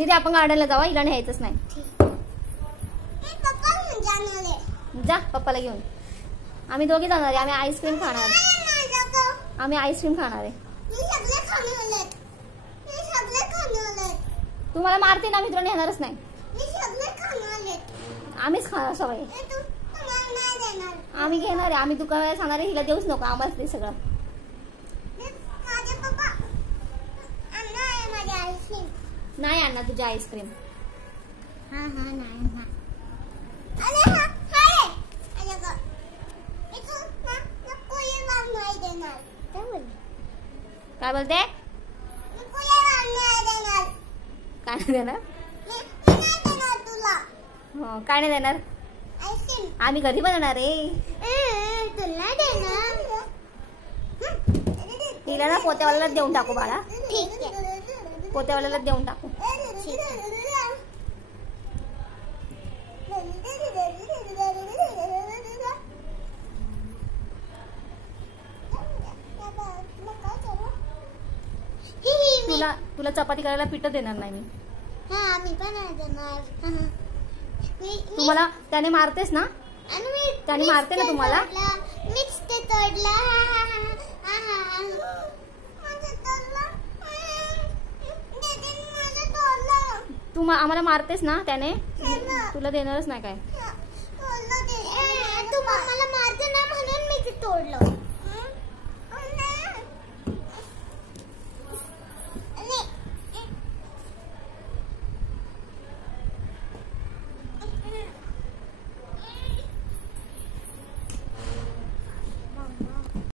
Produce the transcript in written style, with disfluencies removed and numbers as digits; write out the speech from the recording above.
दीदी आपण गार्डनला जाऊ, हिला न्यायचंच नाही. जा पप्पाला घेऊन. आम्ही दोघे जाणार आहे. आम्ही आईस्क्रीम खाणार. आम्ही आईस्क्रीम खाणार आहे. तुम्हाला मारते ना, मित्र नेणारच नाही. आम्हीच खाणार सवय. आम्ही घेणार आहे. आम्ही दुकानाला सांगणार आहे हिला देऊच नको, आम्हाच ते सगळं. नाही आणणार तुझी आईस्क्रीम. काय बोलते? काय नाही देणार? हो काय नाही देणार? आम्ही घरी बनवणार आहे. तिला ना पोत्यावाल्याला देऊन टाकू बाळा. पोत्यावाल्याला देऊन टाकू. तुला चपाती करायला पीठ देणार नाही मी. मी पण नाही देणार. तुम्हाला त्याने मारतेस ना? त्याने मारते ना तुम्हाला? मीच ते तोडला. तू आम्हाला मारतेस ना त्याने? तुला देणारच नाही काय? तू मला मारते ना म्हणून मी ते तोडलं.